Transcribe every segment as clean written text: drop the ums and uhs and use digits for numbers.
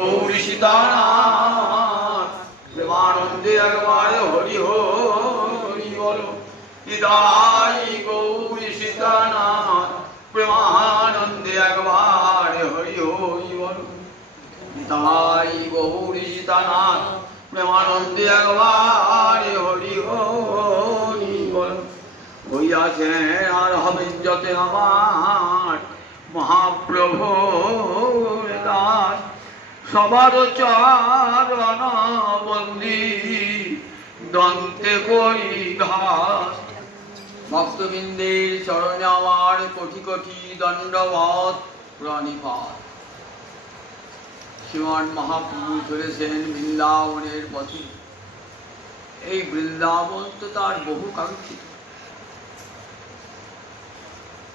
গৌরীসীতানাথ প্রেমানন্দে একবার হরি হরি বল। নিতাই গৌরীসীতানাথ প্রেমানন্দে একবার হরি হরি বল। নিতাই গৌরীসীতানাথ প্রেমানন্দে একবার হরি হরি বল। হইয়াছেন আর হবেন যতে আমার মহাপ্রভু দাস, সবার চরণ বন্দি দন্তে করি ঘাস। ভক্তবৃন্দের চরণে আমার কোটি কোটি দণ্ডবত প্রণিপাত। শ্রীমান মহাপ্রভু চলেছেন বৃন্দাবনের পথে। এই বৃন্দাবন তো তার বহু কাঙ্ক্ষিত।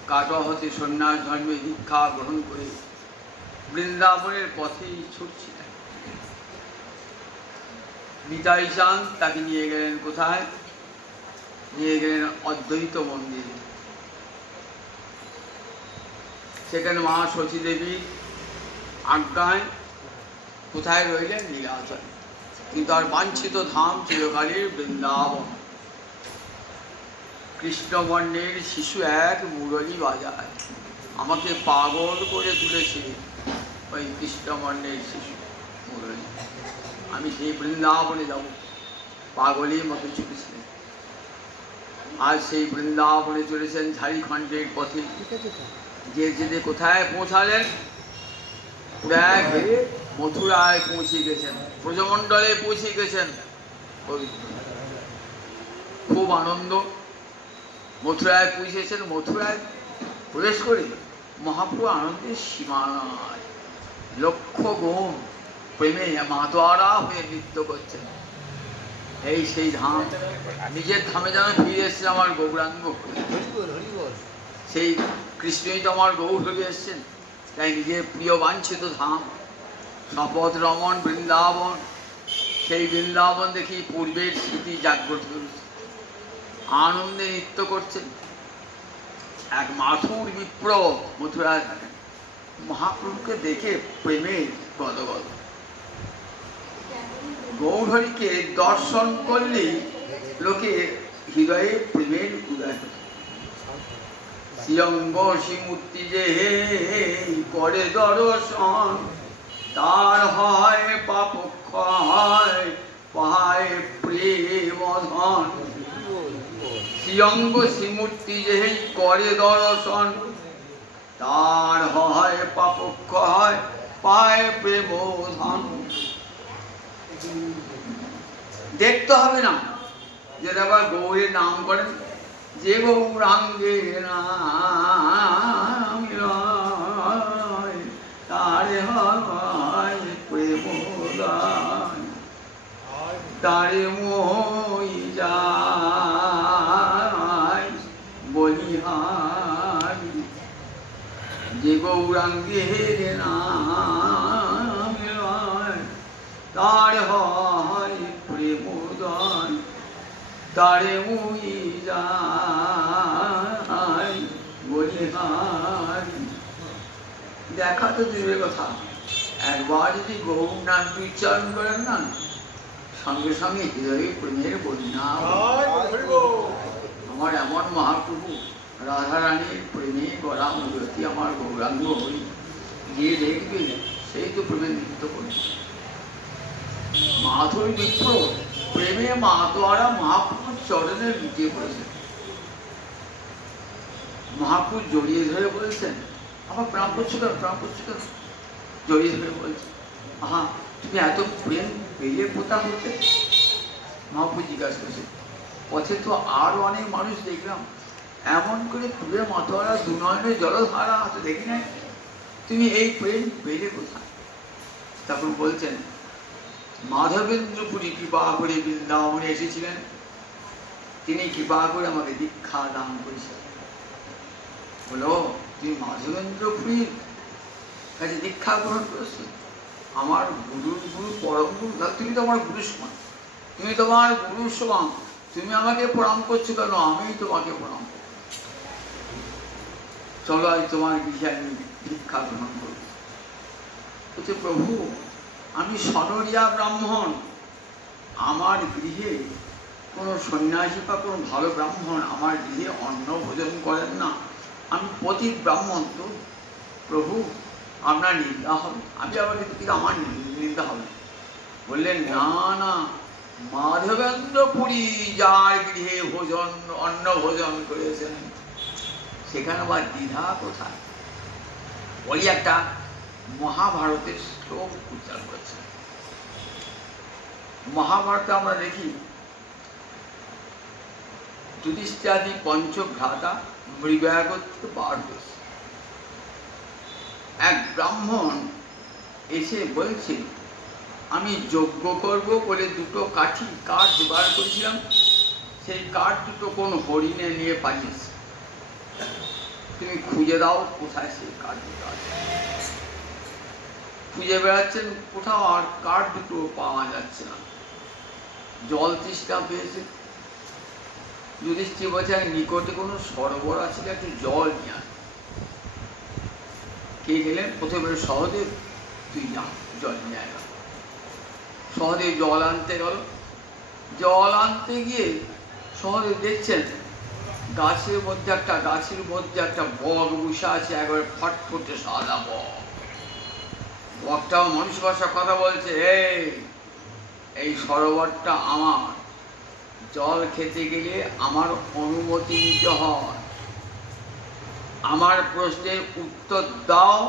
কাটো হতে সন্ন্যাস ধর্মে দীক্ষা গ্রহণ করে বৃন্দাবনের পথেই ছুটছিলেন। নিতাই চাঁদ তাকে নিয়ে গেলেন কোথায়? নিয়ে গেলেন অদ্বৈত মন্দিরে। সেখানে মা শচী দেবীর আজ্ঞায় কোথায় রইলেন? লীলাচলে। কিন্তু আর বাঞ্ছিত ধাম চিরকালের বৃন্দাবন। কৃষ্ণবর্ণের শিশু এক মুরলী বাজায়, আমাকে পাগল করে তুলেছে ওই কৃষ্ণবর্ণের শিশু মুরলী। আমি সেই বৃন্দাবনে যাব, পাগলের মতো ছুটেছিলেন। আজ সেই বৃন্দাবনে চলেছেন ঝাড়খণ্ডের পথে। যে যেতে কোথায় পৌঁছালেন? প্রয়াগ হয়ে মথুরায় পৌঁছে গেছেন, ব্রজমণ্ডলে পৌঁছে গেছেন। খুব আনন্দ। মথুরায় পৌঁছেছেন। মথুরায় প্রবেশ করে মহাপ্রভু আনন্দের সীমা নাই। লক্ষ গুণ প্রেমে মাতোয়ারা হয়ে নৃত্য করছেন। এই সেই ধাম, নিজের ধামে যেন ফিরে এসছে আমার গৌরাঙ্গ। সেই কৃষ্ণই তো আমার গৌর হয়ে এসছেন। তাই নিজের প্রিয় বাঞ্ছিত ধাম শপথ রমণ বৃন্দাবন। সেই বৃন্দাবন দেখি পূর্বের স্মৃতি জাগ্রত হয়েছে। আনন্দে নৃত্য করছেন। এক মাথুর বিপ্র মথুরায় থাকেন, মহাপ্রভুকে দেখে প্রেমে গদগদ। গৌরহরিকে দর্শন করলেই লোকের হৃদয়ে প্রেমের উদয় হয়। শ্রীঅঙ্গ শ্রীমূর্তি যে করে দর্শন, তার হয় পাপ ক্ষয় পায় প্রেম ধন। শ্রীঅঙ্গ শ্রীমূর্তি যে করে দর্শন, তার হয় পাপ ক্ষয় পায় প্রেম ধন। দেখতে হবে না যে আবার গৌরের নাম করেন, যে গৌরাঙ্গে নাম তারে হয় প্রেম দান, তারে মই যায় বলিহারি। যে গৌরাঙ্গের নাম তার হয় প্রেম দান, তারে মই যায় বলিহারি। দেখা তো দূরের কথা, একবার যদি গৌর নাম উচ্চারণ করেন না, সঙ্গে সঙ্গে হৃদয়ে প্রেমের বন্যা। আমার এমন মহাপ্রভু রাধারানীর প্রেমে গড়া মূর্তি আমার গৌরাঙ্গ হই। যে দেখবে সেই তো প্রেমে নৃত্য করবে। মাধুর বিপ্র প্রেমে মাতোয়ারা মহাপ্রভুর চরণে লুটিয়ে পড়েছেন। মহাপ্রভু জড়িয়ে ধরে বলেছেন, আমার প্রাণ করছো কেন, প্রাণ করছো কেন? জড়িয়ে ধরে বলছে, আহা তুমি এত প্রেম পেলে কোথা হতে? মহাপ্রভু জিজ্ঞাসা করছে, পথে তো আরো অনেক মানুষ দেখলাম, এমন করে প্রেম মাতোয়ারা দুনয়নে জলধারা হাতে দেখি নাই, তুমি এই প্রেম পেলে কোথায়? তখন বলছেন, মাধবেন্দ্রপুরী কৃপা করে বৃন্দাবনে এসেছিলেন, তিনি কৃপা করে আমাকে দীক্ষা দান করেছেন। বলো, তুমি মাধবেন্দ্রপুরীর কাছে দীক্ষা গ্রহণ করেছো? আমার গুরুর গুরু পরম গুরু, তুমি তো আমার গুরু সমান, তুমি তোমার গুরু সমান, তুমি আমাকে প্রণাম করছো কেন? আমি তোমাকে প্রণাম করব। চলো আজ তোমার বিষয়ে আমি দীক্ষা গ্রহণ করব। বলছে, প্রভু আমি সনরিয়া ব্রাহ্মণ, আমার গৃহে কোনো সন্ন্যাসী বা কোনো ভালো ব্রাহ্মণ আমার গৃহে অন্ন ভোজন করেন না, আমি পতিত ব্রাহ্মণ, তো প্রভু আপনার নিন্দা হবে। আমি আবার কিন্তু আমার নিন্দা হবে। বললেন না না, মাধবেন্দ্র পুরী যার গৃহে ভোজন অন্ন ভোজন করেছেন সেখানে আবার দ্বিধা কোথায়? বলি একটা মহাভারতের শ্লোক উচ্চারণ করছে। মহাভারতে আমরা দেখি যুধিষ্ঠিরাদি পঞ্চভ্রাতা মৃগয়াগত্য বার হয়েছে। এক ব্রাহ্মণ এসে বলছে আমি যজ্ঞ করব বলে দুটো কাঠ জোগাড় করেছিলাম, সেই কাঠ দুটো কোন হরিণে নিয়ে পালিয়েছে, তুমি খুঁজে দাও কোথায় সেই কাঠ দুটো আছে। খুঁজে বেড়াচ্ছেন কোথাও, আর কাঠ দুটো পাওয়া যাচ্ছে না। জল তৃষ্ণা পেয়েছে। যুধিষ্ঠির বলছে নিকটে কোনো সরোবর আছে, একটু জল নিয়ে আন। কে গেলেন? প্রথমে সহদেব, তুই যা জল নিয়ে আয়। সহদেব জল আনতে গেল। জল আনতে গিয়ে সহদেব দেখছেন গাছের মধ্যে একটা বগ বসে আছে, একবারে ফটফটে সাদা বগ। বগটাও মানুষ ভাষা কথা বলছে, এই সরোবরটা আমার, জল খেতে গেলে আমার অনুমতি নিতে হয়, আমার প্রশ্নের উত্তর দাও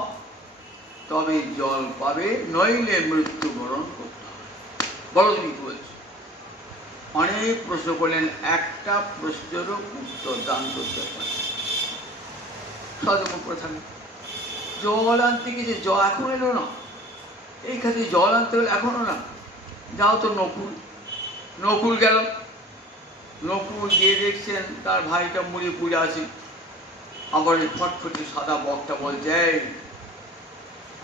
তবে জল পাবে, নইলে মৃত্যুবরণ করতে হবে। বলো তুমি কি বলছো? অনেক প্রশ্ন করলেন, একটা প্রশ্নেরও উত্তর দান করতে পারে। সদমুখ থাকবে। জল আনতে গেছে, জল এখন এলো না, এই কাছে জল আনতে হলে এখনো না, যাও তো নকুল গেল। নকুল গিয়ে দেখছেন তার ভাইটা মুড়ি পুড়ে আছে। আবার এই ফটফটি সাদা বকটা বলছে,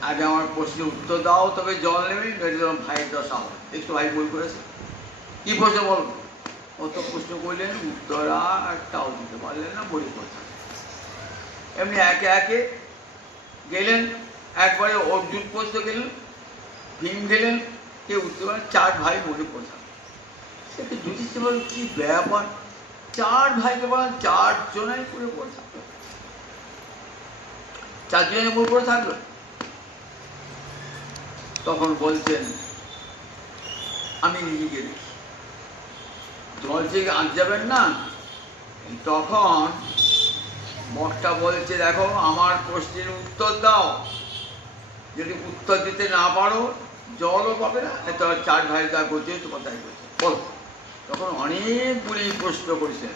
আগে আমার প্রশ্নের উত্তর দাও তবে জল নেবে, ভাইয়ের দশা হবে। একটু ভাই বই করেছে, কি প্রশ্ন বল? অত প্রশ্ন করলেন, উত্তর আর একটাও দিতে পারলেন না, বই কথা। এমনি একে একে গেলেন, একবারে অর্জুন পর্যন্ত গেলেন, ভীম গেলেন, কে উঠতে পারেন, 4 ভাই মরে পড়া। সেটা যুধিষ্ঠির বলেন কি ব্যাপার, 4 ভাইকে বলেন 4 জনাই করে পড়ে থাকলো, 4 জনের উপর পড়ে থাকলো। তখন বলছেন আমি নিজে গিয়ে দেখি, জল থেকে আজ যাবেন না। তখন বক্তা বলছে দেখো আমার প্রশ্নের উত্তর দাও, যদি উত্তর দিতে না পারো জলও পাবে না, এত 4 ভাই যা করছে তোমার তাই করছে বল। তখন অনেকগুলি প্রশ্ন করেছেন,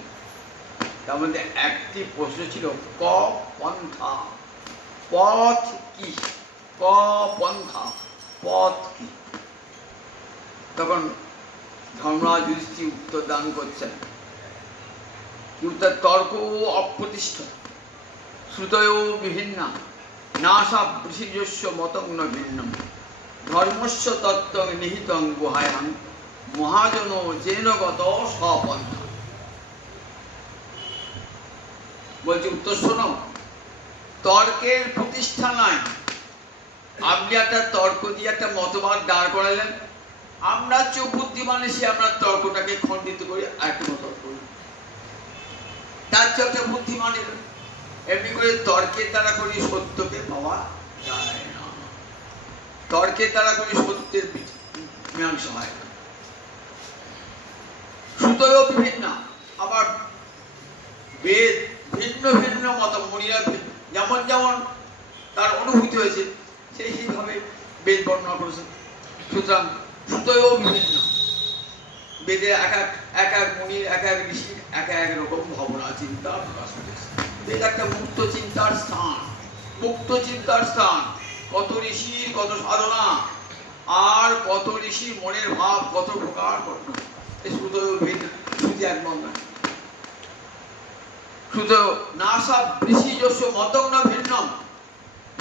তার মধ্যে একটি প্রশ্ন ছিল ক পন্থা, পথ কি? ক পন্থা, পথ কি? তখন ধর্মরাজ যুধিষ্ঠির উত্তর দান করছেন, উত্তর তর্ক অপ্রতিষ্ঠ, শ্রুতয়ো বিভিন্ন, নাসা বৃষিজস্য মতং ভিন্নম, ধর্মস্য তত্ত্বং নিহিতং গুহায়াং, মহাজন যেন গত স্বপন্থা। বলছি উত্তর শোনো, তর্কের প্রতিষ্ঠা নাই। আপনি একটা তর্ক দিয়ে একটা মতবাদ দাঁড় করালেন, আমরা চোখ বুদ্ধিমান এসে আমরা তর্কটাকে খণ্ডিত করে আরেকটা মতবাদ করি, তার চেয়ে একটা বুদ্ধিমানের। এমনি করে তর্কের দ্বারা করি সত্যকে পাওয়া যায় না, তর্কের দ্বারা করি সত্যের মীমাংসা হয় না। শ্রুতয়ও বিভিন্ন, আবার বেদ ভিন্ন ভিন্ন মত, মুনিরা যেমন যেমন তার অনুভূতি হয়েছে সেই সেইভাবে বেদ বর্ণনা করেছেন। সুতরাং শ্রুতয়ও বিভিন্ন, বেদে এক এক মুনির এক এক ঋষির এক এক রকম ভাবনা চিন্তা প্রকাশ করেছে। বেদ একটা মুক্ত চিন্তার স্থান, মুক্ত চিন্তার স্থান। কত ঋষির কত সাধনা, আর কত ঋষির মনের ভাব কত প্রকার বর্ণনা। শ্রুতয়ও বেদ শ্রুতি একমত নয়। শুধু নাসা বৃষিজস্য মতং না ভিন্নম,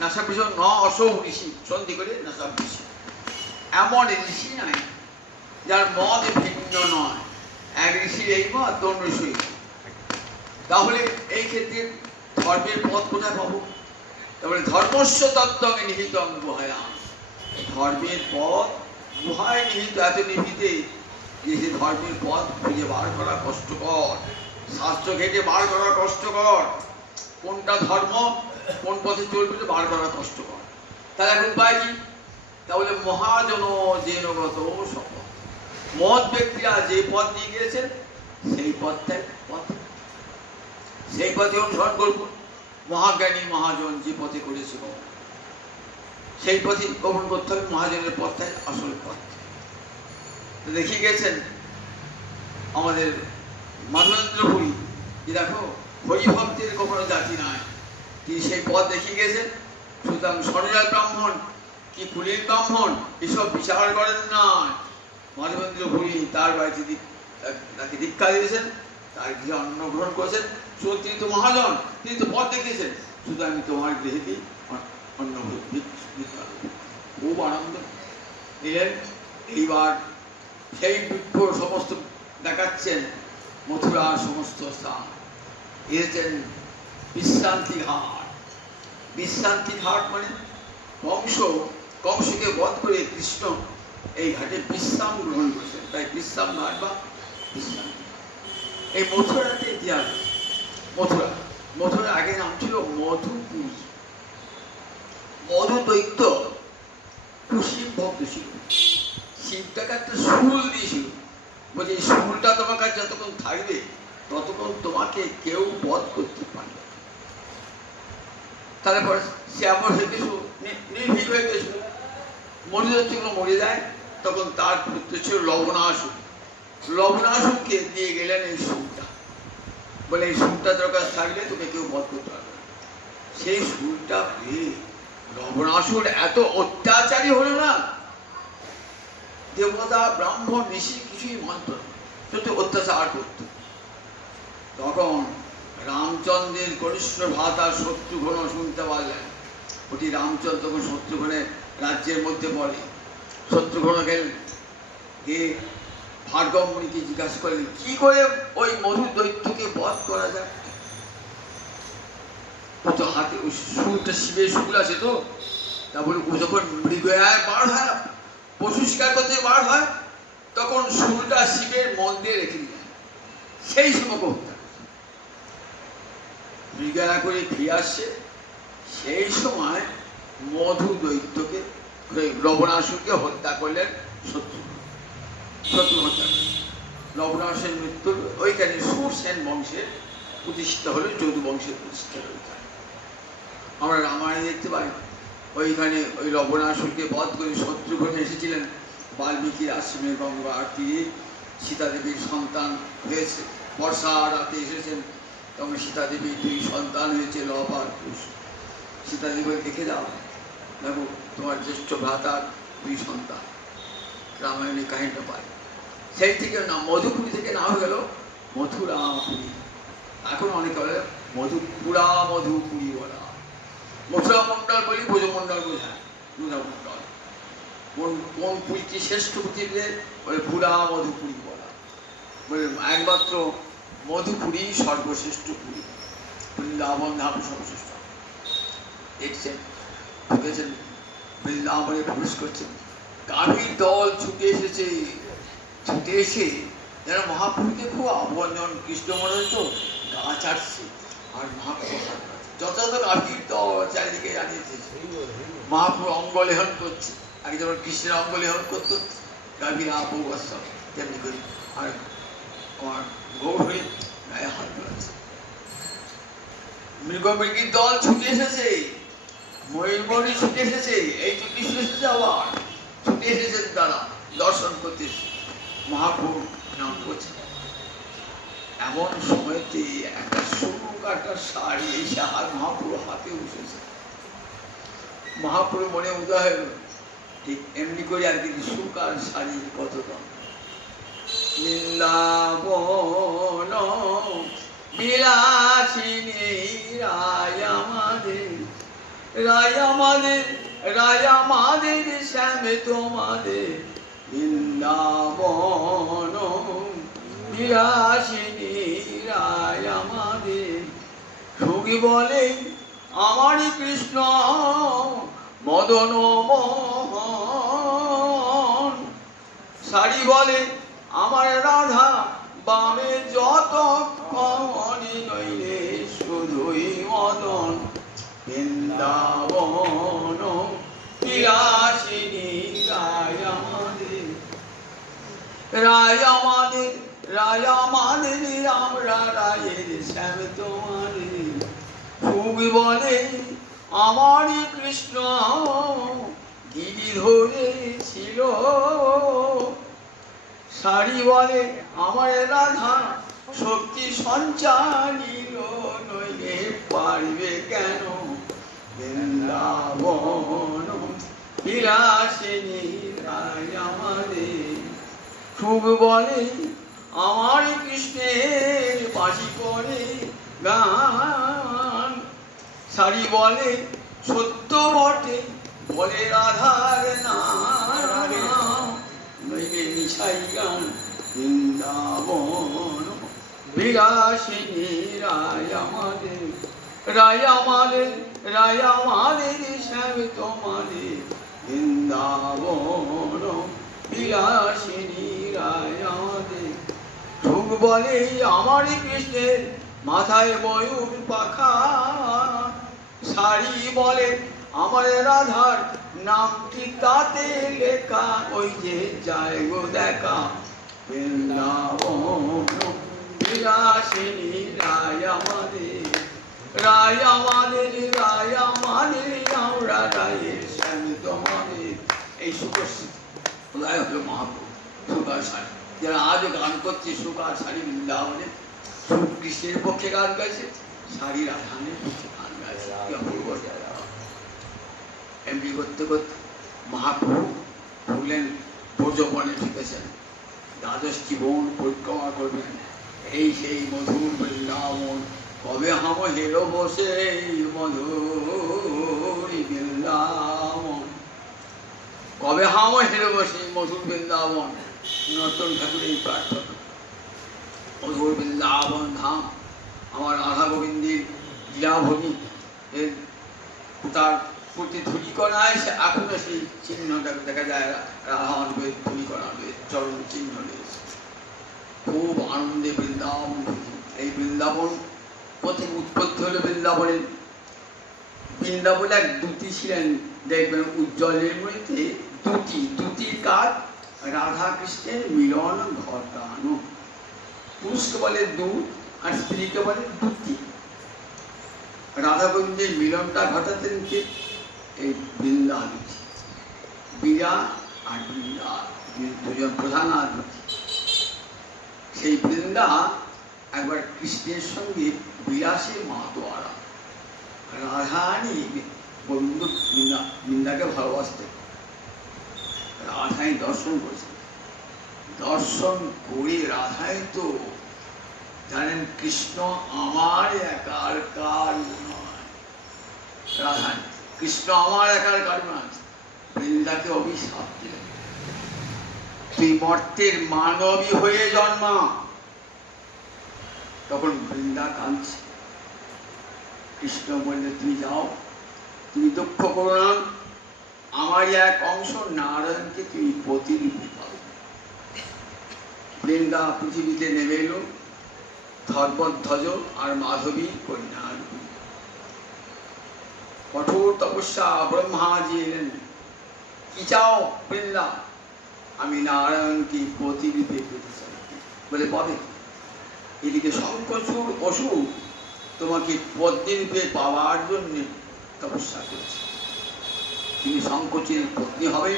নাসা বৃষ ন অসৌ ঋষি, সন্ধি করে নাসা বৃষি, এমন ঋষি নাই যার মত ভিন্ন নয়। এক ঋষির এই মত, অন্য ঋষির। তাহলে এই ক্ষেত্রে ধর্মের পথ কোথায় পাবো? তাহলে ধর্মস্য তত্ত্বং নিহিতং গুহায়াং, ধর্মের পথ গুহায় নিহিত, এত নিহিতে যে সে ধর্মের পথ খুঁজে বার করা কষ্টকর, শাস্ত্র ঘেটে বার করা কষ্টকর, কোনটা ধর্ম কোন পথে চলবে বার করা কষ্টকর। তাহলে এখন উপায় কি? তাহলে মহাজন জেনগত শপথ, মহৎ ব্যক্তিরা যে পথ নিয়ে গিয়েছেন সেই পথটাই পথ, সেই পথে অনুসরণ করব। মহাজ্ঞানী মহাজন যে পথে করেছিল সেই পথে গ্রহণ করতে হবে। মহাজনের পথটাই আসল পথ। দেখিয়ে গেছেন আমাদের মাধবেন্দ্র পুরী, যে দেখো হরিভক্তের কখনো জাতি নাই, তিনি সেই পথ দেখিয়ে গেছেন। সুতরাং সরজার ব্রাহ্মণ কি কুলীন ব্রাহ্মণ এসব বিচার করেন না। মাধবেন্দ্র পুরী তার বাড়িতে তাকে দীক্ষা দিয়েছেন, তার গৃহে অন্ন গ্রহণ করেছেন। শুধু তিনি তো মহাজন, তিনি তো পথ দেখিয়েছেন। শুধু আমি তোমার গৃহেতেই অন্ন খুব আনন্দ নিলেন। এইবার সেই বৃক্ষ সমস্ত দেখাচ্ছেন, মথুরা সমস্ত স্থান এসেছেন বিশ্রান্তি ঘাট। বিশ্রান্তি ঘাট মানে কংসকে বধ করে কৃষ্ণ এই ঘাটে বিশ্রাম গ্রহণ করেছেন, তাই বিশ্রাম ঘাট বা বিশ্রান্তি। এই মথুরাতে ইতিহাস, মথুরা আগে নাম ছিল মধুপুর। মধু দৈত্য শিব ভক্ত ছিল, শিবটাকে একটা শুল দিয়েছিল, বলছে এই শুলটা তোমার কাছে যতক্ষণ থাকবে ততক্ষণ তোমাকে কেউ বধ করতে পারবে। তারপর সে এমন হয়ে গেছিল, নির্ভীক হয়ে গেছিল, মরিদত্তগুলো মরে যায়। তখন তার পুত্র ছিল লবণাসুর। লবণাসুরকে দিয়ে গেলেন এই শুলটা, বলে এই শুলটা দরকার থাকলে তোকে কেউ বধ করতে পারবে। সেই শুলটা পেয়ে লবণাসুর এত অত্যাচারী হলো না, দেবতা ব্রাহ্মণ ঋষি কিছুই মানত না, শুধু অত্যাচার করত। তখন রামচন্দ্রের কনিষ্ঠ ভ্রাতা শত্রুঘ্ন শুনতে পারলেন। ওটি রামচন্দ্র তখন শত্রুঘ্নের রাজ্যের মধ্যে পড়ে। শত্রুঘ্ন গেলেন, গিয়ে ভার্গব মুনিকে জিজ্ঞাসা করলেন কি করে ওই মধু দৈত্যকে বধ করা যায়। ও তো হাতে ওই শুলটা শিবের শুল আছে তো, তা বলে ও যখন মৃগয়ায় বার হয়, পশু শিকার করতে বার হয়, তখন শুলটা শিবের মন্দিরে রেখে দিলেন। সেই সময় হত্যা মৃগয়া করে ফিরে আসছে, সেই সময় মধু দৈত্যকে লবণাসুরকে হত্যা করলেন শত্রু হত্যা করলেন। লবণাসুরের মৃত্যুর ওইখানে সুরসেন বংশের প্রতিষ্ঠা হলো, যদু বংশের প্রতিষ্ঠা হলো। আমরা রামায়ণে দেখতে পাই ওইখানে ওই লবণাসুরকে বধ করে শত্রুঘ্ন এসেছিলেন বাল্মীকির আশ্রমে গঙ্গার তীরে। সীতাদেবীর সন্তান হয়েছে, বর্ষা রাতে এসেছেন, তখন সীতাদেবীর 2 সন্তান হয়েছে, লব আর কুশ। সীতাদেবী দেখে যাও, দেখো তোমার জ্যেষ্ঠ ভ্রাতার 2 সন্তান। রামায়ণের কাহিনীটা পাই। সেই থেকে না মধুপুরী থেকে নাম গেল মথুরাপুরী। এখন অনেকে বলে মধুপুরী বলা। মথুরা মণ্ডল বলি ব্রজমণ্ডল বোঝায়, মথুরা মণ্ডল কোন পুরীটি শ্রেষ্ঠ পৃথিবীতে বলে মধুপুরী বলা, বলে একমাত্র মধুপুরী সর্বশ্রেষ্ঠ পুরী, বৃন্দাবন ধাম সর্বশ্রেষ্ঠ। দেখছেন ঢুকেছেন বৃন্দাবনে প্রবেশ করছেন, গাভীর দল ছুটে এসেছে। ছুটে এসে যেন মহাপ্রভুকে খুব আহ্বান, যেমন কৃষ্ণ মনে হতো গা চাটছে আর মহাপ্রভু যথাযথ গাভীর দল চারিদিকে জানিয়েছে। মহাপ্রভু অঙ্গলেহন করছে, আগে যেমন কৃষ্ণের অঙ্গলেহন করতো গাভীর আপস্ত তেমনি করি, আর আমার গৌর হয়ে গায়ে হাত ধরেছে। মৃগমৃগীর দল ছুটে এসেছে, ময়ূরমণি ছুটে এসেছে, এই তো কৃষ্ণ এসেছে, আবার ছুটে এসেছেন তারা দর্শন করতে। মহাপ্রভু নাম করছে। এমন সময়তে একটা সরু কাটা শাড়ি এসে মহাপ্রভু হাতে উঠেছে। মহাপ্রভু মনে উদয় হল, ঠিক এমনি করে একদিন সুকার শাড়ির কত দাম। বৃন্দাবন বিলাসিনী রায় আমাদের, রায় আমাদের, রায় আমাদের, শ্যাম তোমাদের। বৃন্দাবন বিলাসিনী রায় আমাদের। সখী বলে আমারই কৃষ্ণ মদন মোহন সারি বলে আমার রাধা বামে যত কমনি নইলে শুধুই মদন বৃন্দাবন বিলাসিনী রায় আমাদের রায় আমাদের রায় আমাদের আমরা রায়ের শ্যাম তোমাদের সুখ বলে আমারই কৃষ্ণ গিরি ধরেছিল সারি বলে আমার রাধা শক্তি সঞ্চারিল নইলে পারবে কেন বৃন্দাবন বিলাসিনী রায় আমাদের সুখ বলে আমার কৃষ্ণের বাঁশি করে গান সারি বলে সত্য বটে বলে রাধার নাম নইলে মিছাই গান বৃন্দাবন বিলাসিনী রায় আমাদের রায় আমাদের রায় আমাদের শ্যাম তোমাদের বৃন্দাবন বিলাসিনী রায় আমাদের সুখ বলে আমার কৃষ্ণের মাথায় ময়ূর পাখা সারি বলে আমার রাধার নামটি তাতে লেখা ওই যে যায় গো দেখা বৃন্দাবন বিলাসিনী রায় আমাদের রায় আমাদের রায় আমাদের আমরা রায়ের স্বামী তোমাদের এই সুখদায় হলো মহাপ্রভু সুকার সারি যারা আজও গান করছে সুকার সারি বৃন্দাবনে কৃষ্ণের পক্ষে গান গাইছে সারি রাধানের পক্ষে গান গাইছে অপূর্ব এমনি করতে করতে মহাপ্রভু ভুগলেন ব্রজবনে ঢুকেছেন দ্বাদশটি বন পরিক্রমা করবেন এই সেই মধুর বৃন্দাবন কবে হাম হেলো বসে মধুর বৃন্দাবন কবে হাম হেলো বসে মধুর বৃন্দাবন নর্তন ঠাকুরের প্রার্থনা মধুর বৃন্দাবন ধাম আমার রাধা গোবিন্দের লীলাভূমি এর তার প্রতি ধুলি করায় সে এখনো সেই চিহ্নটা দেখা যায় রাধা মাধবের ধুলি করা চরণ চিহ্ন রয়েছে খুব আনন্দে বৃন্দাবন এই বৃন্দাবন প্রথম উৎপত্তি হলো বৃন্দাবনের বৃন্দাবনে এক দুটি ছিলেন দেখবেন উজ্জ্বলের মধ্যে দুটির কাজ রাধা কৃষ্ণের মিলন ঘটানো পুরুষকে বলে দুধ আর স্ত্রীকে বলে দুটি রাধা গোবিন্দের মিলনটা ঘটাতেন কে এই বৃন্দা দুটি বীরা আর বৃন্দা দুজন প্রধান আর দুটি সেই বৃন্দা একবার কৃষ্ণের সঙ্গে বিলাসে মাতোয়ারা রাধানি গোবিন্দ বৃন্দাকে ভালোবাসতেন রাধাই দর্শন করেছেন দর্শন করে রাধাই তো জানেন কৃষ্ণ আমার একার কার নয় রাধাই কৃষ্ণ আমার একার কার নয় বৃন্দাকে অভিশাপ দিলেন তুই মর্তের মানবী হয়ে জন্মা তখন বৃন্দা কাঁদছে কৃষ্ণ বললে তুমি যাও তুমি দুঃখ করো না আমার এক অংশ নারায়ণকে তুমি প্রতিরূপে পাবে বৃন্দা পৃথিবীতে নেমে এলো ধর্মধ্বজ আর মাধবী কন্যা কঠোর তপস্যা ব্রহ্মাজি এলেন কি চাও বৃন্দা আমি নারায়ণকে প্রতিরূপে পেতে চাই বলে পাবে এদিকে শঙ্কচূড় অসুর তোমাকে পত্নীরূপে পাওয়ার জন্য তপস্যা করেছে তুমি শঙ্কচূড়ের পত্নী হবে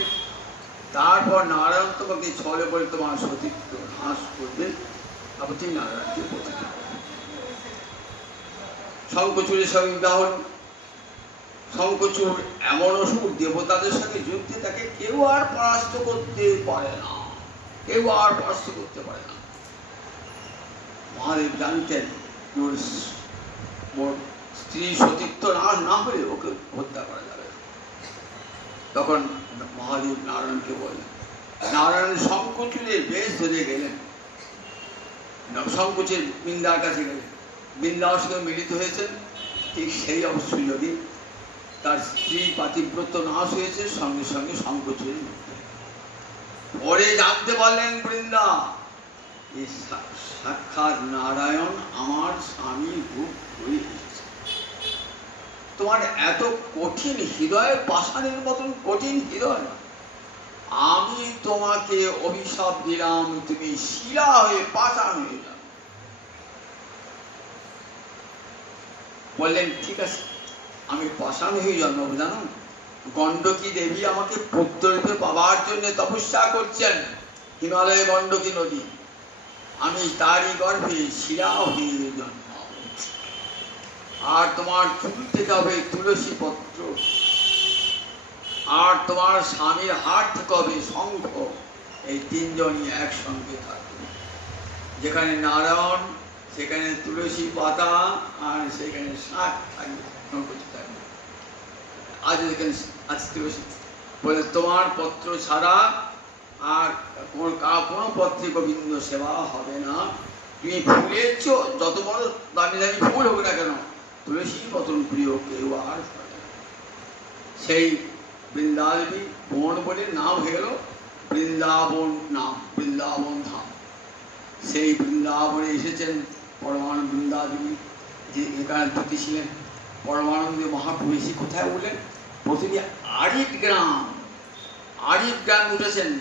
তারপর নারায়ণ তোমাকে ছলে বলে তোমার সতীত্ব হ্রাস করবে আবার তুমি নারায়ণকে পত্নী শঙ্কচূড়ের সঙ্গে বিবাহ শঙ্কচূড় এমন অসুর দেবতাদের সঙ্গে যুদ্ধে তাকে কেউ আর পরাস্ত করতে পারে না কেউ আর পরাস্ত করতে পারে না মহাদেব জানতেন ওর স্ত্রী সতীত্ব নাশ না হলে ওকে হত্যা করা যাবে তখন মহাদেব নারায়ণকে বললেন নারায়ণ শঙ্কচূড়ের বেশ ধরে গেলেন শঙ্কচের বৃন্দার কাছে গেলেন বৃন্দার সঙ্গে মিলিত হয়েছেন ঠিক সেই সুযোগে তার স্ত্রী পাতিব্রত নাশ হয়েছে সঙ্গে সঙ্গে শঙ্কচূড়ের মৃত্যু পরে জানতে পারলেন বৃন্দা এই সাক্ষাৎ নারায়ণ আমার স্বামীর রূপ হয়ে এসেছে। তোমার এত কঠিন হৃদয়, পাষাণের মতন কঠিন হৃদয়, আমি তোমাকে অভিশাপ দিলাম, তুমি শিলা হয়ে পাষাণ হয়ে যাও। বললেন ঠিক আছে, আমি পাষাণ হয়ে জন্মাবো। জানো, গণ্ডকী দেবী আমাকে পুত্ররূপে পাবার জন্য তপস্যা করছেন, হিমালয়ে গণ্ডকী নদী। আমি তারই গর্ভে শিলা হয়ে জন্মাবো। আর তোমার চুল থেকে হবে তুলসী পত্র, আর তোমার স্বামীর হাত থেকে হবে শঙ্খ। এই তিনজনই একসঙ্গে থাকবে। যেখানে নারায়ণ সেখানে তুলসী পাতা, আর সেখানে শাক থাকবে, থাকবে। আজ যেখানে আজ তুলসী বলে তোমার পত্র ছাড়া আর কোনো পত্রে গোবিন্দ সেবা হবে না। তুমি ফুলের যত বড় দামি দামি ফুল হোক না কেন, তুলসী মতন প্রিয় কেউ আর হবে না। সেই বৃন্দাবনী বন বলে নাম হয়ে গেল বৃন্দাবন, নাম বৃন্দাবন ধাম। সেই বৃন্দাবনে এসেছেন পরমানন্দ বৃন্দাবনী, যে এখানে ধুতি ছিলেন। পরমানন্দ মহাপ্রভু এসে কোথায় বললেন? প্রথমে আরিট গ্রাম উঠেছেন।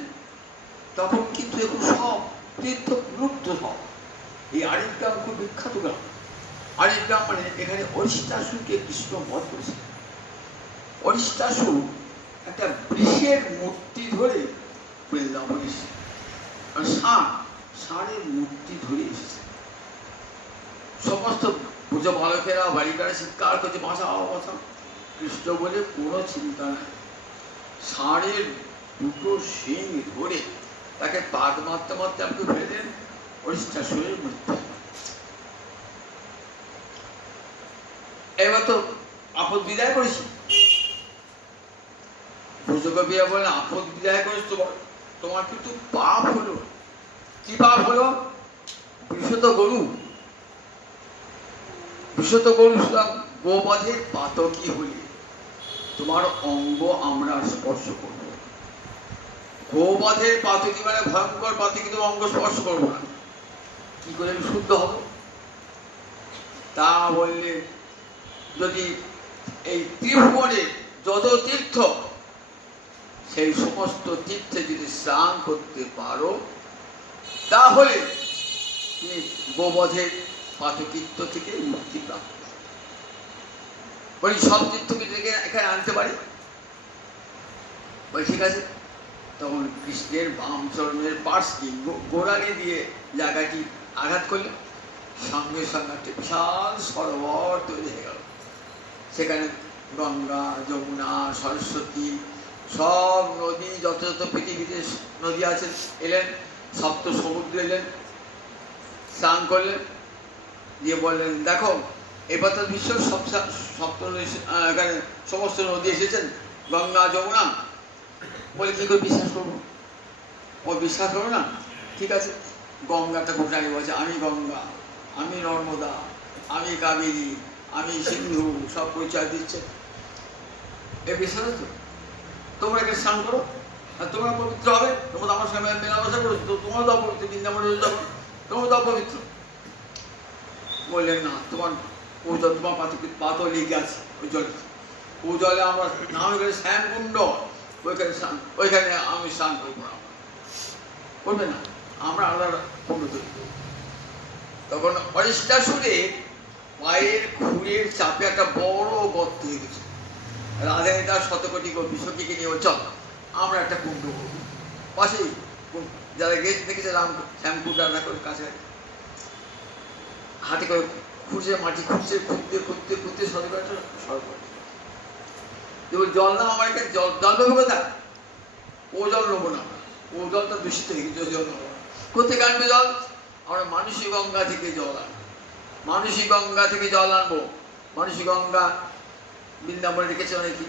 তখন কিন্তু এখন সব তীর্থ লুপ্ত সব। এই আরিট গ্রাম খুব বিখ্যাত গ্রাম। আরিট গ্রাম মানে এখানে অরিষ্টাসুরকে কৃষ্ণ বধ করেছে। অরিষ্টাসুর একটা বৃষের মূর্তি ধরে বৃন্দাবনে এসেছে, ষাঁড়ের মূর্তি ধরে এসেছে। সমস্ত পুজো বালকেরা বালিকারা চিৎকার করছে, বাঁচাও বাঁচাও। কৃষ্ণ বলে কোনো চিন্তা নাই, ষাঁড়ের দুটো শিং ধরে তাকে পাদ মারতে মারতে আমাকে ফেলে দেন অরিষ্টাসুরের মধ্যে। এবার তো আপদ বিদায় করেছি। ভুজগবিয়া বলে আপদ বিদায় করেছ, তোমার কিন্তু পাপ হলো। কি পাপ হলো? বিশত গরু গোবধের পাতকী হলে তোমার অঙ্গ আমরা স্পর্শ করব। গোবধের পাতকী মানে ভয়ঙ্কর পাতকী, তোমার অঙ্গ স্পর্শ করবো না। কি করে আমি শুদ্ধ হব? তা বললে যদি এই ত্রিভুবনে যত তীর্থ, সেই সমস্ত তীর্থে যদি স্নান করতে পারো, তাহলে তুমি গোবধের পাতকীত্ব থেকে মুক্তি প্রাপ্ত। বলি সব তীর্থকে থেকে এখানে আনতে পারি? বলি ঠিক আছে। তখন কৃষ্ণের বাম চরণের পার্শ্বে গোড়ালি দিয়ে জায়গাটি আঘাত করলে সঙ্গে সঙ্গে একটা বিশাল সরোবর তৈরি হয়ে গেল। সেখানে গঙ্গা, যমুনা, সরস্বতী, সব নদী, যত যত পৃথিবীতে নদী আছেন এলেন, সপ্ত সমুদ্র এলেন, স্নান করলেন, দিয়ে বললেন দেখো এবার তো বিশ্বের সপ্ত এখানে সমস্ত নদী এসেছেন, গঙ্গা, যমুনা। বলে কী করে বিশ্বাস করবো? ও বিশ্বাস করবো না? ঠিক আছে। গঙ্গাটা ঘোষণা বলছে আমি গঙ্গা, আমি নর্মদা, আমি কাবেরী, আমি সিন্ধু, সব পরিচয় দিচ্ছে। এ বিশ্বাস তো? তোমরা একে স্নান করো, আর তোমরা পবিত্র হবে। তোমরা আমার সঙ্গে মেলামেশা করো, তো তোমরা তো অপবিত্র, বৃন্দাবনে যাবো, তোমরা তো অপবিত্র। বললেন না, তোমার ও জল, তোমার পাত লেগে আছে ওই জলে। ও জলে আমরা নাম এখানে শ্যামকুণ্ড, ওইখানে আমি স্নান করবো না। করবে না, আমরা আলাদা কুণ্ড তৈরি করবো। তখন অরিষ্টাসুরে পায়ের খুঁড়ের চাপে একটা বড় গর্ত হয়ে গেছে। রাধারানী তার শতকোটি বিশ্বটিকে নিয়ে চল আমরা একটা কুণ্ড করবো পাশেই। যারা গেছে দেখেছে রাম শ্যামকুণ্ড রান্না করে কাছাকাছি, হাতে করে খুঁজছে, মাটি খুঁজছে, খুঁজতে খুঁজতে খুঁজতে সরকারটা সরকার জল নাম আমার এখানে জল দেবো কোথায়? ও জল নেবো না, ও জলটা দূষিত হয়ে গেছে, জল নেবো না। কোথেকে আনবে জল? আমরা মানসী গঙ্গা থেকে জল আনবো, মানসী গঙ্গা থেকে জল আনবো। মানসী গঙ্গা বৃন্দাবনে রেখেছে নাকি?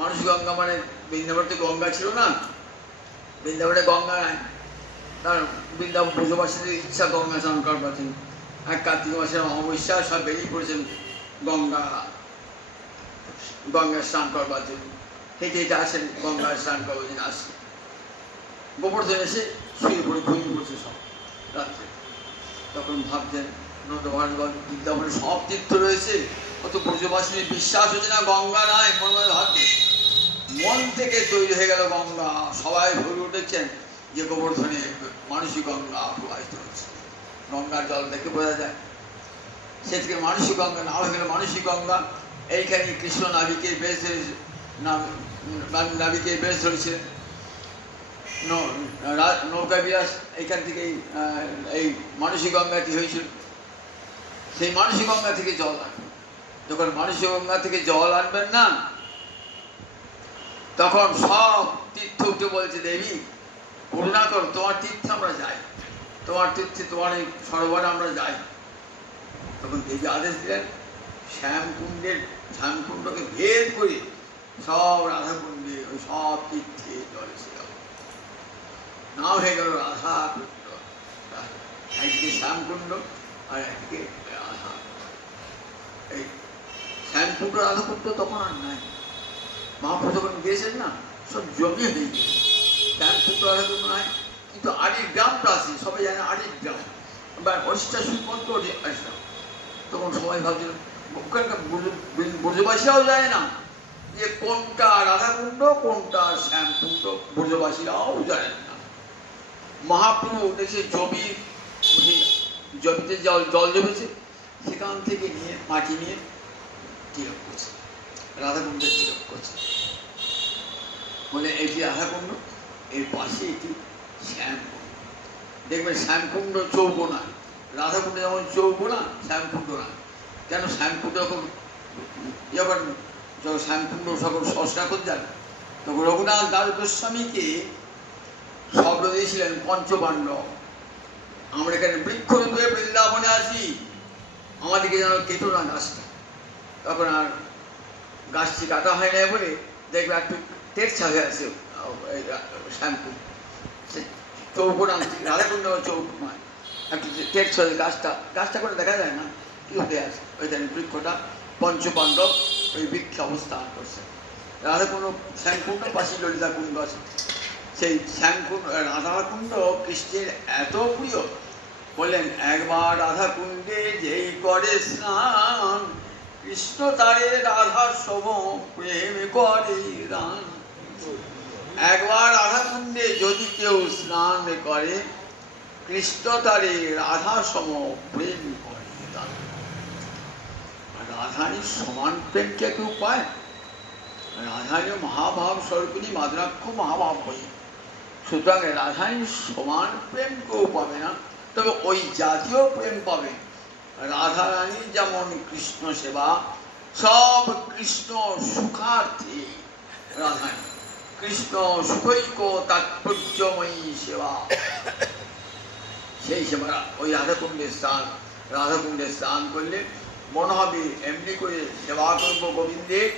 মানসী গঙ্গা মানে বৃন্দাবনে তো গঙ্গা ছিল না, বৃন্দাবনে গঙ্গা নাই। কারণ বৃন্দাবন ব্রজবাসীদের ইচ্ছা গঙ্গা স্নান করবেন। এক কার্তিক মাসের অমাবস্যা সব বেরিয়ে পড়েছেন গঙ্গা স্নান করবার জন্য। হেঁটে হেঁটে আসেন, গঙ্গা স্নান করবার জন্য আসেন। গোবর্ধন এসে শুয়ে পড়ে ঘুমিয়ে পড়ছে সব রাত্রে। তখন ভাবছেন নন্দ মহারাজ বৃন্দাবনে সব তীর্থ রয়েছে, অত ব্রজবাসীর বিশ্বাস হচ্ছে না গঙ্গা নাই, মনে মনে ভাবছে। মন থেকে তৈরি হয়ে গেল গঙ্গা, সবাই ভরে উঠেছেন যে গোবর্ধনে মানুষী গঙ্গা প্রবাহিত হচ্ছে। গঙ্গার জল দেখে বোঝা যায়, সে থেকে মানুষী গঙ্গা না হয়ে গেল মানুষী গঙ্গা। এইখানে কৃষ্ণ নাবিকের বেশ নাবিকের বেশ ধরেছিলেন, নৌকা বিলাস এইখান থেকে এই মানুষী গঙ্গাটি হয়েছিল। সেই মানুষী গঙ্গা থেকে জল আনবেন, যখন মানুষী গঙ্গা থেকে জল আনবেন না, তখন সব তীর্থ উঠে বলছে দেবী করুণা করো, তোমার তীর্থে আমরা যাই, তোমার তীর্থে তোমার এই সরোবরে আমরা যাই। তখন দেবী আদেশ দিলেন শ্যামকুণ্ডকে ভেদ করে সব রাধাকুণ্ডে ওই সব তীর্থে জলে ছিল, নাম হয়ে গেল রাধা কুণ্ড। একদিকে শ্যামকুণ্ড আর একদিকে রাধা। এই শ্যামকুণ্ড রাধাকুণ্ড তখন আর নাই, মহাপ্রভু যখন গিয়েছেন না সব জমি হয়ে গেছে, শ্যামকুণ্ড রাধাকুণ্ড নাই। কিন্তু আড়ির গ্রামটা আছে, সবাই জানে আড়ির গ্রাম বা অষ্টাশী পদ্ম আসলাম। তখন সবাই ভাবছিলেন, ওখানকার ব্রজবাসীরাও যায় না যে কোনটা রাধাকুণ্ড কোনটা শ্যামকুণ্ড, ব্রজবাসীরাও জানেন না। মহাপ্রভু দেখছে জমিতে জল জমেছে, সেখান থেকে নিয়ে মাটি নিয়ে তিলক করছে, রাধাকুণ্ডের তিলক করছে, বলে এটি রাধাকুণ্ড, এর পাশে এটি শ্যামকুণ্ড। দেখবেন শ্যামকুণ্ড চৌকোনা, রাধাকুণ্ড যেমন চৌকোনা, শ্যামকুণ্ড না। কেন শ্যামকুণ্ড যখন শ্যামকুণ্ড সকল সস্তা করতে যান, তখন রঘুনাথ দাস গোস্বামীকে শব্দ দিয়েছিলেন পঞ্চপাণ্ডব, আমরা এখানে বৃক্ষরূপে বৃন্দাবনে আছি, আমাদেরকে যেন কেটো না গাছটা। তখন আর গাছটি কাটা হয় না বলে দেখবে একটু তেরছা হয়ে আছে শ্যামকুণ্ড, সে চৌকোনা রাধাকুণ্ড চৌকোনা একটু তেরছা হয়ে গাছটা করে দেখা যায় না, কি হয়ে আছে ওইখানে বৃক্ষটা। পঞ্চপাণ্ডব ওই বৃক্ষে অবস্থান করছে। রাধাকুণ্ড শ্যামকুণ্ড পাশে ললিতা কুণ্ড আছে। সেই শ্যামকুণ্ড রাধাকুণ্ড কৃষ্ণের এত প্রিয়, বললেন একবার রাধাকুণ্ডে যেই করে স্নান, কৃষ্ণ তারে রাধা সম প্রেম করে রান। একবার রাধাকুণ্ডে যদি কেউ স্নান করে, কৃষ্ণ তারে রাধা সম প্রেম করে রান। রাধারীর সমান প্রেম কে কেউ পায়? রাধারী মহাভাব স্বরূপিণী মাদ্রাক্ষ মহাভাব হয়ে, সুতরাং রাধারীর সমান প্রেম কেউ পাবে না, তবে ওই জাতীয় প্রেম পাবে। রাধারানী যেমন কৃষ্ণ সেবা, সব কৃষ্ণ সুখার্থী রাধারী, কৃষ্ণ সুখৈক তাৎপর্যময়ী সেবা। সেই সেবা ওই রাধাকুণ্ডে স্নান করলে মনে হবে এমনি করে সেবা করব গোবিন্দের,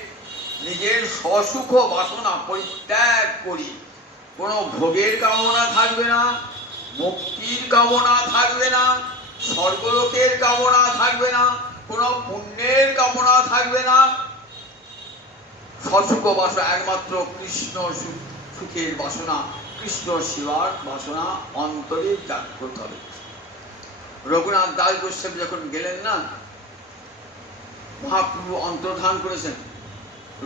নিজের স্বসুখ বাসনা পরিত্যাগ করি, কোনো ভোগের কামনা থাকবে না, মুক্তির কামনা থাকবে না, স্বর্গলোকের কামনা থাকবে না, কোনো পুণ্যের কামনা থাকবে না, স্বসুখ বাসনা একমাত্র কৃষ্ণ সুখের বাসনা, কৃষ্ণ সেবার বাসনা অন্তরে জাগ্রত হবে। রঘুনাথ দাস গোস্বামী যখন গেলেন না, মহাপ্রভু অন্তর্ধান করেছেন।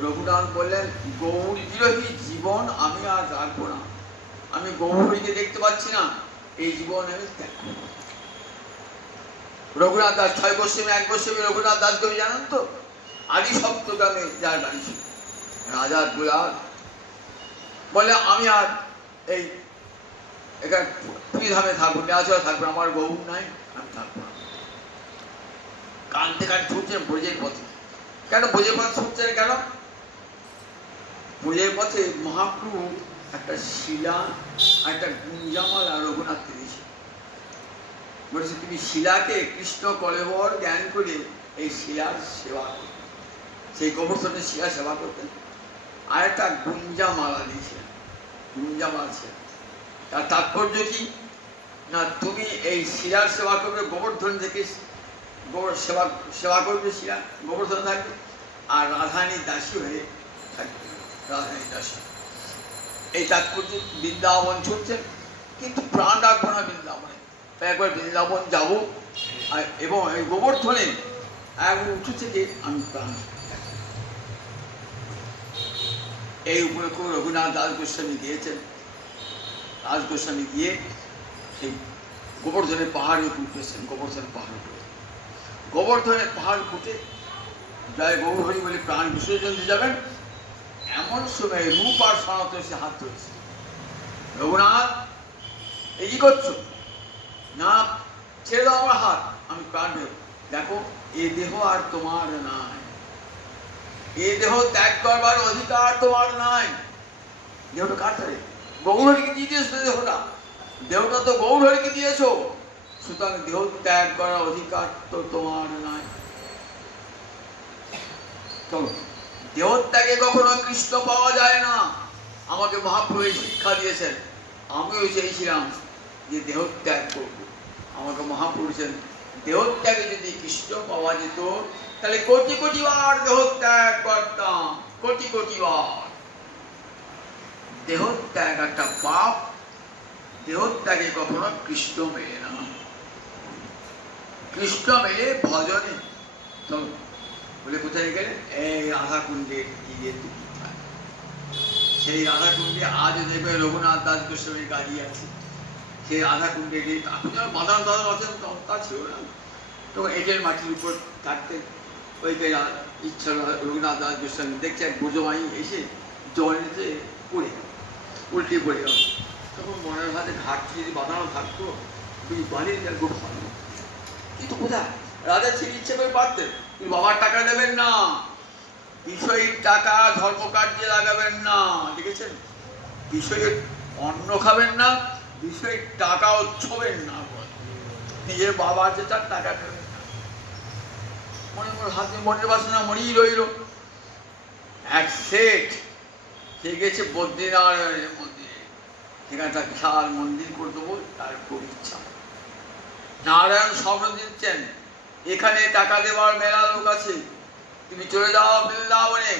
রঘুনাথ বললেন গৌর বিরোহী জীবন আমি আর রাখবো না, আমি গৌরীকে দেখতে পাচ্ছি না, এই জীবন আমি ত্যাগ করব। রঘুনাথ দাস 6 গোস্বামী 1 গোস্বামী রঘুনাথ দাস কবি জানেন তো, আদি সপ্তগ্রামে যার বাড়ি ছিল, রাজার দুলাল, বলে আমি আর এই এখানে পুরীধামে থাকবো, নেওয়া থাকবো, আমার গৌর নাই, আমি থাকবো না। কাঁদতে ছুটছেন ব্রজের পথে। কেন ব্রজের পথে ছুটছেন? কেন? ব্রজের পথে মহাপ্রভু একটা শিলা আর একটা গুঞ্জামালা রঘুনাথকে দিয়েছে, বলেছে তুমি শিলাকে কৃষ্ণ কলেবর জ্ঞান করে এই শিলার সেবা করবে। সেই গোবর্ধনের শিলা সেবা করতেন। আর একটা গুঞ্জামালা দিয়েছিলেন, গুঞ্জামালা ছিল। তার তাৎপর্য কি না, তুমি এই শিলার সেবা করবে, গোবর্ধন থেকে সেবা করবে, শিলা গোবর্ধন থাকবে, আর রাধারানীর দাসী হয়ে থাকবে, রাধারানীর দাসী। এই তাৎপর্য বৃন্দাবন ছুটছেন, কিন্তু প্রাণ রাখবো না বৃন্দাবনে। একবার বৃন্দাবন যাবো, এবং এই গোবর্ধনে একবার উঁচু থেকে আমি প্রাণ। এই উপলক্ষে রঘুনাথ দাস গোস্বামী গিয়েছেন। দাস গোস্বামী গিয়ে সেই গোবর্ধনের পাহাড়ে উঠেছেন। গোবর্ধনের পাহাড় উপরে, গোবর্ধনের পাহাড় উঠে জয় গৌরহরি বলে প্রাণ বিসর্জন দিয়ে যাবেন, এমন সময় রূপ আর সনাতন সে হাত ধরেছে। রঘুনাথ, এই কি করছো? না, ছেড়ে দাও আমার হাত, আমি প্রাণ দেব। দেখো, এ দেহ আর তোমার নাই, এ দেহ ত্যাগ করবার অধিকার তোমার নাই। দেহটা কার থাকে? গৌরহরিকে দিয়ে দিয়েছো দেহটা, দেহটা তো গৌরহরিকে দিয়েছো, সুতরাং দেহ ত্যাগ করার অধিকার তো তোমার নাই। চলো, দেহত্যাগে কখনো কৃষ্ণ পাওয়া যায় না। আমাকে মহাপ্রভু শিক্ষা দিয়েছেন, আমিও চেয়েছিলাম যে দেহত্যাগ করবো। আমাকে মহাপ্রভু বলেছেন, দেহত্যাগে যদি কৃষ্ণ পাওয়া যেত তাহলে কোটি কোটি বার দেহত্যাগ করতাম, কোটি কোটি বার। দেহত্যাগ একটা পাপ, দেহত্যাগে কখনো কৃষ্ণ মেলে না। কৃষ্ণ মেলে ভজনে। চলো, বলে কোথায় গেলে? এই রাধাকুণ্ডের তীরে তুমি থাক। সেই রাধাকুণ্ডে আজও দেখবে রঘুনাথ দাস গোস্বামীর গাড়ি আছে। সেই রাধাকুণ্ডে এখন যেন বাদাম দাদা আছেন, তা ছিল না। তো এঁটেল মাটির উপর থাকতেন। ওইকে ইচ্ছা রঘুনাথ দাস গোস্বামী দেখছে এক বোঝমাই এসে জলেতে পড়ে গেল, উল্টে পড়ে গেল। তখন মনের হাতে ঘাটটি যদি বাঁধানো থাকতো, তুই বাড়ির গেল খুব ভালো। কিন্তু কোথায়? রাজা ছেলে ইচ্ছে করে পারতেন, তুই বাবার টাকা দেবেন না, বিষয়ের টাকা ধর্মকার্যে লাগাবেন না। দেখেছেন, বিষয়ের অন্ন খাবেন না, বিষয়ের টাকাও ছোবেন না। নিজের বাবার যে তার টাকা খাবেন না। মনে মনে হাতে মনের বাসনা মরেই রইল। এক শেঠ, সে গেছে বদ্রীনারায়ণের মন্দিরে, সেখানে তার বিশাল মন্দির করে দেবো, তার খুব ইচ্ছা। নারায়ণ স্বপ্ন দিচ্ছেন, এখানে টাকা দেওয়ার মেলা লোক আছে, তুমি চলে যাও বৃন্দাবনে।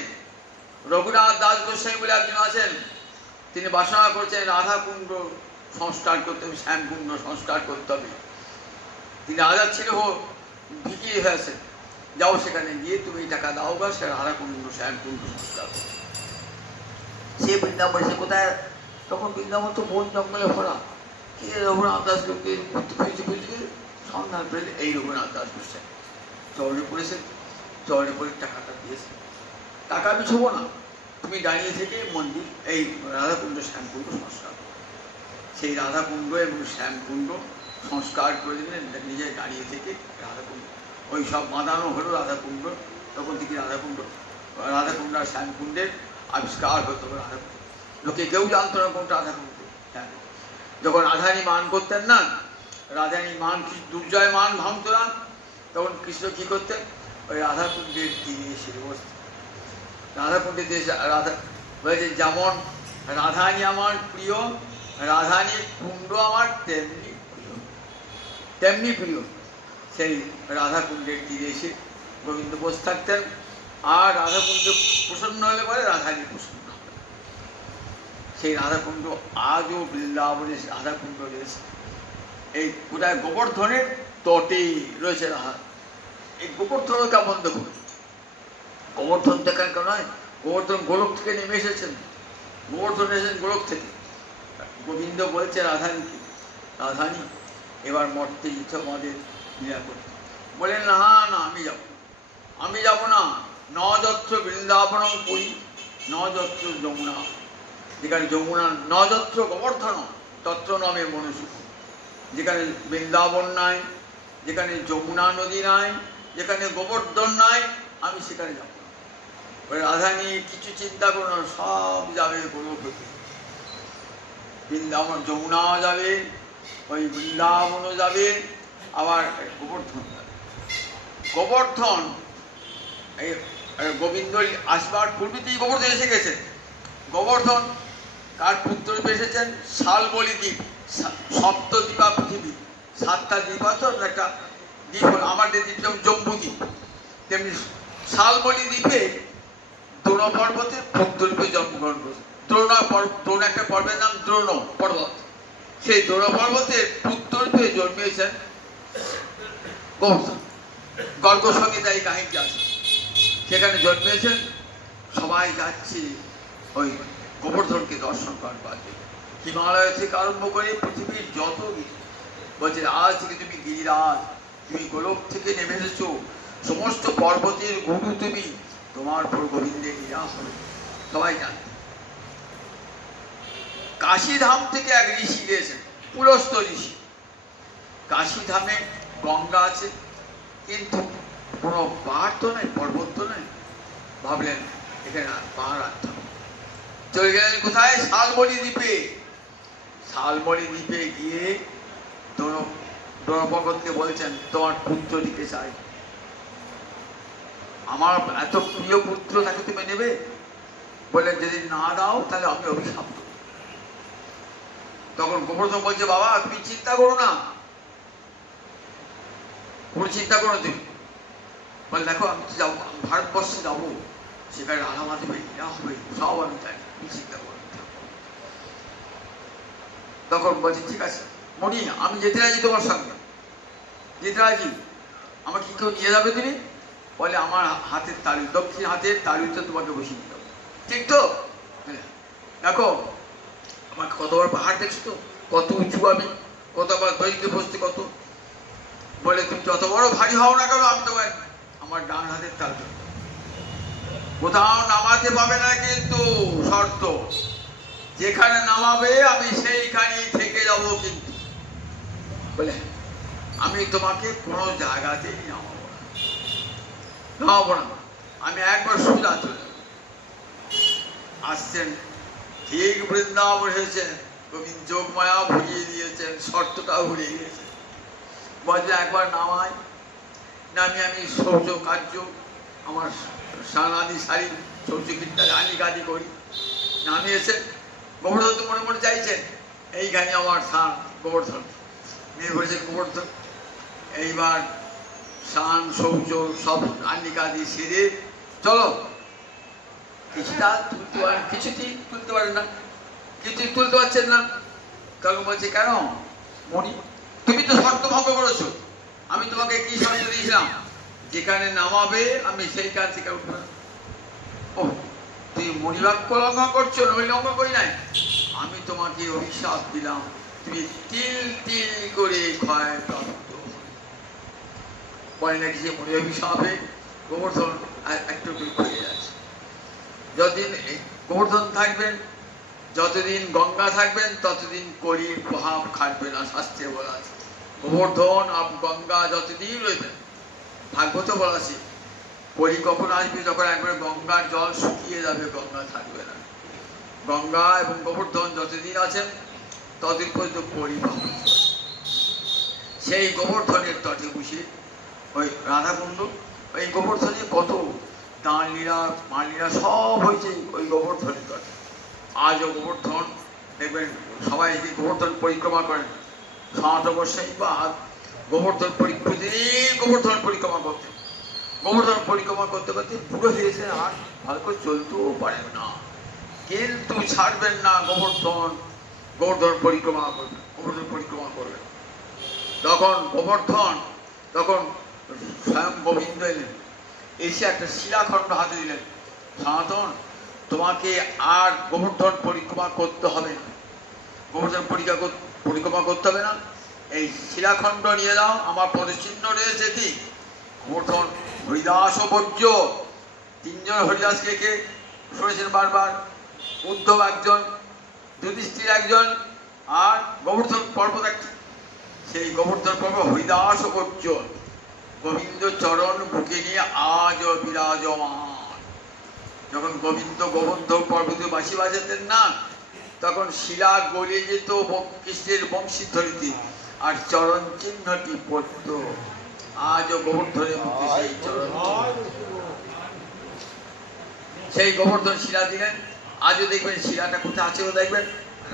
রঘুনাথ দাস গোস্বামী বলে একজন আছেন, তিনি বাসনা করছেন রাধা কুণ্ড সংস্কার করতে হবে, শ্যামকুণ্ড সংস্কার করতে হবে। তিনি রাজা ছিল, বিক্রি হয়েছেন। যাও সেখানে গিয়ে তুমি টাকা দাও, বা সে রাধা কুণ্ড শ্যামকুণ্ড সংস্কার করো। সে বৃন্দাবন, সে কোথায়? তখন বৃন্দাবন তো বন জঙ্গলে ভরা। কে রঘুনাথ দাস বুঝতে সন্ধান পেলে এই রঘুনাথ দাস গোস্বামী চরণে পড়েছেন। চরণে পড়ে টাকাটা দিয়েছে। টাকা আমি ছোবো না, তুমি দাঁড়িয়ে থেকে মন্দির এই রাধাকুণ্ড শ্যামকুণ্ড সংস্কার করো। সেই রাধাকুণ্ড এবং শ্যামকুণ্ড সংস্কার করে দিলেন নিজে দাঁড়িয়ে থেকে। রাধাকুণ্ড ওই সব বাঁধানো হলো রাধাকুণ্ড। তখন থেকে রাধাকুণ্ড আর শ্যামকুণ্ডের আবিষ্কার হতো। রাধাকুণ্ড লোকে কেউ জানতো না কোনটা রাধাকুণ্ড। হ্যাঁ, যখন রাধারানী মান করতেন না, রাধারানী মান দুর্জয় মান ভাঙত না, তখন কৃষ্ণ কী করতেন? ওই রাধাকুণ্ডের তীরে এসে বসতেন। রাধাকুণ্ডের দেশে রাধা বলেছে, যেমন রাধারানী আমার প্রিয়, রাধারানীর কুণ্ড আমার তেমনি প্রিয়, তেমনি প্রিয়। সেই রাধাকুণ্ডের তীরে এসে গোবিন্দ বসে থাকতেন। আর রাধাকুণ্ড প্রসন্ন হলে পরে রাধারানী প্রসন্ন হবে। সেই রাধাকুণ্ড আজও বৃন্দাবনে রাধাকুণ্ড রয়েছে। এই কোথায়? গোবর্ধনের তটে রয়েছে রাধা। এই গোবর্ধন কেমন দেখুন, গোবর্ধন দেখার কেন নয়, গোবর্ধন গোলক থেকে নেমে এসেছেন। গোবর্ধন এসেছেন গোলক থেকে। গোবিন্দ বলছে রাধানীকে, রাধানী এবার মরতে ইচ্ছা আমাদের লীলা করতে। বলেন না না, আমি যাব না। ন যত্র বৃন্দাবনম পুরী, ন যত্র যমুনা। যেখানে যমুনা, ন যত্র গোবর্ধন তত্র নামে মনুষ্য। যেখানে বৃন্দাবন নাই, যেখানে যমুনা নদী নাই, যেখানে গোবর্ধন নাই, আমি সেখানে যাব না। ওই রাধানী কিছু চিন্তা করো না, সব যাবে গোলকে। বৃন্দাবন, যমুনাও যাবে, ওই বৃন্দাবনও যাবে, আবার গোবর্ধন যাবে। গোবর্ধন এই গোবিন্দ আসবার পূর্বেতেই গোবর্ধন এসে গেছেন। গোবর্ধন কার পুত্র রূপে এসেছেন? শালবলি দ্বীপ, সপ্তদ্বীপা পৃথিবী, 7টা দ্বীপ আছে, একটা দ্বীপ হল আমাদের দ্বীপ, যেমন জম্বুদ্বীপ, তেমনি শালবলি দ্বীপে দ্রোণ পর্বতে পুত্র রূপে জন্মগ্রহণ করেছে। দ্রোণ একটা পর্বের নাম দ্রোণ পর্বত। সেই দ্রোণ পর্বতের উত্তর দিয়ে জন্মিয়েছেন গোবর্ধন। গর্গ সংহিতায় এই কাহিনীটি আছে, সেখানে জন্মিয়েছেন। সবাই যাচ্ছে ওই গোবর্ধনকে দর্শন করবার জন্য। হিমালয় থেকে আরম্ভ করে পৃথিবীর যত বলছে, আজ থেকে তুমি গিরিরাজ, তুমি গোলক থেকে নেমে এসেছো, সমস্ত পর্বতের গুরু তুমি, তোমার পর গোবিন্দের লীলা হবে। সবাই জানত। কাশীধাম থেকে এক ঋষি গিয়েছেন, পুলস্ত ঋষি। কাশীধামে গঙ্গা আছে, কিন্তু কোনো পাহাড় তো নেই, পর্বত তো নেই। ভাবলেন এখানে পাহাড় আনতে হবে। চলে গেলেন কোথায়? শালমণি দ্বীপে। শালমণি দ্বীপে গিয়ে দ্রোণ পর্বতকে বলছেন, তোমার পুত্রটিকে চাই, আমার এত প্রিয় পুত্র, তাকে তুমি নেবে? বললেন যদি না দাও তাহলে আমি অভিশাপ দেব। তখন গোবর্ধন বলছে, বাবা তুমি চিন্তা করো না, কোনো চিন্তা করো তুমি। বলে দেখো আমি যাবো, ভারতবর্ষে যাবো, সেখানে রাধা মাধবের লীলা হবে, সব আমি জানি, তুমি চিন্তা করো। তখন বলছি ঠিক আছে মণি, আমি যেতে রাজি তোমার সঙ্গে, যেতে রাজি। আমাকে কি কেউ নিয়ে যাবে তুমি? বলে আমার হাতের তালু, দক্ষিণ হাতের তালুতে তোমাকে বসিয়ে নিয়ে যাবো। ঠিক তো? দেখো আমাকে কত বড় পাহাড় দেখছো তো, কত উঁচু আমি, কতবার দৈনিকে বসতে কত। বলে তুমি যত বড় ভারী হও না কেন, আমি তোমার আমার ডান হাতের তালু। কোথাও নামাতে পাবে না, কিন্তু শর্ত, যেখানে নামাবে আমি সেইখানেই থেকে যাব। কিন্তু বলে আমি তোমাকে কোনো জায়গাতেই নামাবো না, আমি একবার সোজা চলে যাব। আসছেন, ঠিক বৃন্দাবন এসেছেন, গোবিন্দ যোগমায়া ভুলিয়ে দিয়েছেন, শর্তটাও ভুলিয়ে দিয়েছেন। বলছে একবার নামাই, নামিয়ে আমি শৌচ কার্য, আমার স্নানাদি শাড়ি শৌচকীর্তা আনিকাদি করি। নামিয়েছেন, গোবর্ধন তো মনে মনে চাইছেন এইখানে আমার স্নান। গোবর্ধন মেয়ে বলেছেন, গোবর্ধন এইবার স্নান শৌচ সব আনিকাদি সেরে চলো। কিছুটা তুলতে পারেন, কিছুতেই তুলতে পারেন না, কিছুই তুলতে পারছেন না। তখন বলছে কেন মণি, তুমি তো শর্ত ভঙ্গ করেছো। আমি তোমাকে কি শর্ত দিয়েছিলাম? যেখানে নামাবে আমি সেইখান থেকে উঠবো। ও তুমি মণিবাক্য লঙ্ঘন করছো? লঙ্ঘন করি নাই, আমি তোমাকে অভিশাপ দিলাম, তুমি তিল তিল করে ক্ষয় প্রাপ্ত। বলে নাকি যে মণি অভিশাপে গোবর্ধন একটু হয়ে যাচ্ছে। যতদিন গোবর্ধন থাকবেন, যতদিন গঙ্গা থাকবেন, ততদিন কলির প্রভাব খাটবে না, শাস্ত্রে বলা আছে। গোবর্ধন আর গঙ্গা যতদিন রইবেন, ভাগবত বলা আছে কলি কখন আসবে, যখন একবারে গঙ্গার জল শুকিয়ে যাবে, গঙ্গা থাকবে না। গঙ্গা এবং গোবর্ধন যতদিন আছেন ততদিন পর্যন্ত কলি পাবে। সেই গোবর্ধনের তটে বসে ওই রাধাকুণ্ড, ওই গোবর্ধনে কত দান লীলা মান লীলা সব হয়েছে ওই গোবর্ধনের তটে। আজও গোবর্ধন দেখবেন সবাই গোবর্ধন পরিক্রমা করেন। সনাতন গোস্বামী বা গোবর্ধন প্রতিদিন গোবর্ধন পরিক্রমা করতেন। গোবর্ধন পরিক্রমা করতে করতে বুড়ো হয়েছেন, আর ভালো করে চলতেও পারেন না, কিন্তু ছাড়বেন না গোবর্ধন। গোবর্ধন পরিক্রমা করবেন, গোবর্ধন পরিক্রমা করবেন। তখন গোবর্ধন, তখন স্বয়ং গোবিন্দ এলেন, এসে একটা শিলাখণ্ড হাতে দিলেন। সনাতন তোমাকে আর গোবর্ধন পরিক্রমা করতে হবে না, গোবর্ধন পরিক্রমা করতে হবে না, এই শিলাখণ্ড নিয়ে যাও, আমার পদচিহ্ন রয়েছে। ঠিক গোবর্ধন হরিদাস ও বর্জ্য, তিনজন হরিদাসকে কে শুনেছেন বারবার, উদ্ধব একজন, যুধিষ্ঠির একজন, আর গোবর্ধন পর্বত একটি। সেই গোবর্ধন পর্বত হরিদাস ও বর্জ্য গোবিন্দ চরণ বুকে নিয়ে আজও বিরাজমান। যখন গোবিন্দ গোবর্ধন পর্বতে বাঁশি বাজাতেন না, তখন শিলা গলিয়ে যেত কৃষ্ণের বংশীধ্বনিতে, আর চরণ চিহ্নটি পড়ত। আজও গোবর্ধনের মধ্যে সেই চরণ, সেই গোবর্ধন শিলা দিলেন। আজও দেখবেন শিলাটা কোথায় আছে, দেখবেন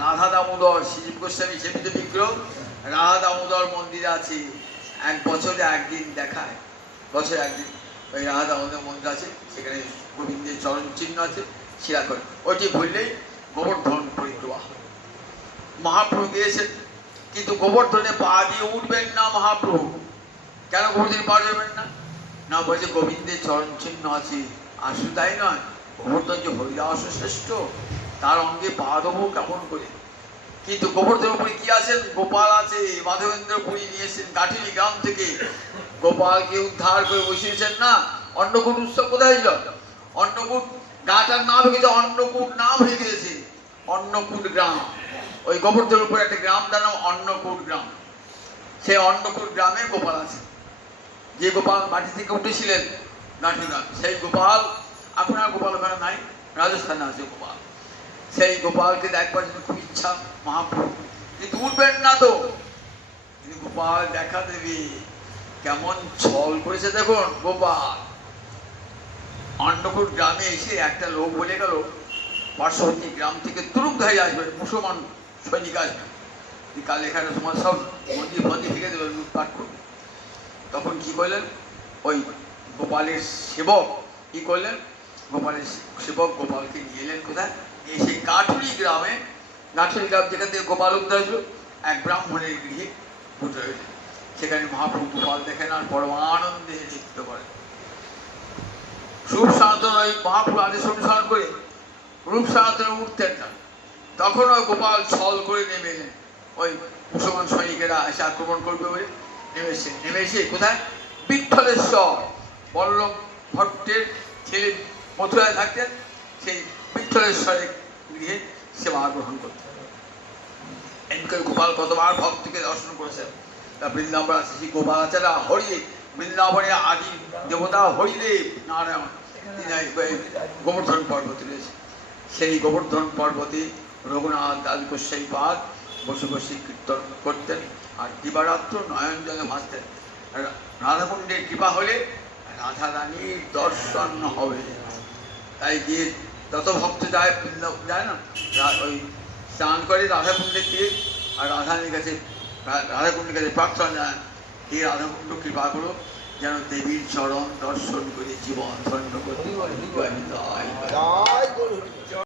রাধা দামোদর শ্রীজীব গোস্বামী সেবিত বিগ্রহ রাধা দামোদর মন্দিরে আছে। এক বছরে একদিন দেখায়, বছরে একদিন ওই রাধা দামোদর মন্দির আছে, সেখানে গোবিন্দের চরণ চিহ্ন আছে, শিলা করে। ওইটি ভুললেই গোবর্ধন পরিক্রমা। মহাপ্রভু গিয়েছেন, কিন্তু গোবর্ধনে পা দিয়ে উঠবেন না মহাপ্রভু। কেন গোবর্ধনে পা যাবেন না? না বলছে গোবিন্দের চরণ চিহ্ন আছে। আর শুধু তাই নয়, গোবর্ধন যে হরিদাস শ্রেষ্ঠ, তার অঙ্গে পা দেবো কেমন করে? কিন্তু গোবর্ধনের উপরে কি আছেন? গোপাল আছে। মাধবেন্দ্র পুরী নিয়েছেন কাঠিলি গ্রাম থেকে, গোপালকে উদ্ধার করে বসিয়েছেন না। অন্নকূট উৎসব কোথায় ছিল? অন্নকূট গাটার নাম হয়েছে, অন্নকূট নাম হয়ে গিয়েছে অন্নকূট গ্রাম। ওই গোবর্ধনের উপরে একটা গ্রাম, তার নাম অন্নকূট গ্রাম। সেই অন্নকূট গ্রামে গোপাল আছে। যে গোপাল মাটি থেকে উঠেছিলেন নাটুরা, সেই গোপাল এখন আর গোপাল ওখানে নাই, রাজস্থানে আছে গোপাল। সেই গোপালকে দেখবার জন্য খুব ইচ্ছা মহাপ্রভু, কিন্তু উঠবেন না তো। কিন্তু গোপাল দেখা দেবে কেমন ছল করেছে দেখুন গোপাল। অন্নকূট গ্রামে এসে একটা লোক বলে গেল, পার্শ্ববর্তী গ্রাম থেকে তুরুকধারী আসবে, মুসলমান সৈনিক আসবে, কাল এখানে তোমার সব মন্দির মন্দির থেকে দেবে, লুটপাট করবে। তখন কি করলেন? ওই গোপালের সেবক কি করলেন? গোপালের সেবক গোপালকে নিয়ে এলেন কোথায়? এসে কাঠুরি গ্রামে, কাঠুরি গ্রাম যেখান থেকে গোপাল উদ্ধার হয়েছিল, এক ব্রাহ্মণের গৃহে পুজো হয়েছে। সেখানে মহাপ্রভু গোপাল দেখেন আর পরমানন্দে নৃত্য করেন। রূপ সনাতন ওই মহাপ্রভু আদেশ অনুসরণ করে রূপ সনাতনে উঠতেন না। তখন ওই গোপাল ছল করে নেমে এলেন। ওই মুসলমান সৈনিকেরা এসে আক্রমণ করবে বলে নেমে এসে কোথায়? বিঠলেশ্বর, বল্লভ ভট্টের ছেলে মথুরায় থাকতেন, সেই বিঠলেশ্বরের গৃহে সেবা গ্রহণ করতেন। এনকে গোপাল কতবার ভক্তকে দর্শন করেছেন। তা বৃন্দাবন আছে সেই গোপালাচারা হরিদেব, বৃন্দাবনের আদি দেবতা হরিদেব নারায়ণ, গোবর্ধন পর্বতে রয়েছে। সেই গোবর্ধন পর্বতে রঘুনাথ দাস গোস্বাই পাদ বসে বসে কীর্তন করতেন আর দিবারাত্র নয়ন জলে ভাসতেন। রাধাকুণ্ডের কৃপা হলে রাধা রানীর দর্শন হবে। তাই গিয়ে যত ভক্ত যায় যায় না, ওই স্নান করে রাধাকুণ্ডের তীরে, আর রাধারানীর কাছে রাধাকুণ্ডের কাছে প্রার্থনা জানান, হে রাধাকুণ্ড কৃপা করো যেন দেবীর চরণ দর্শন করে জীবন ধন্য করতে পারি।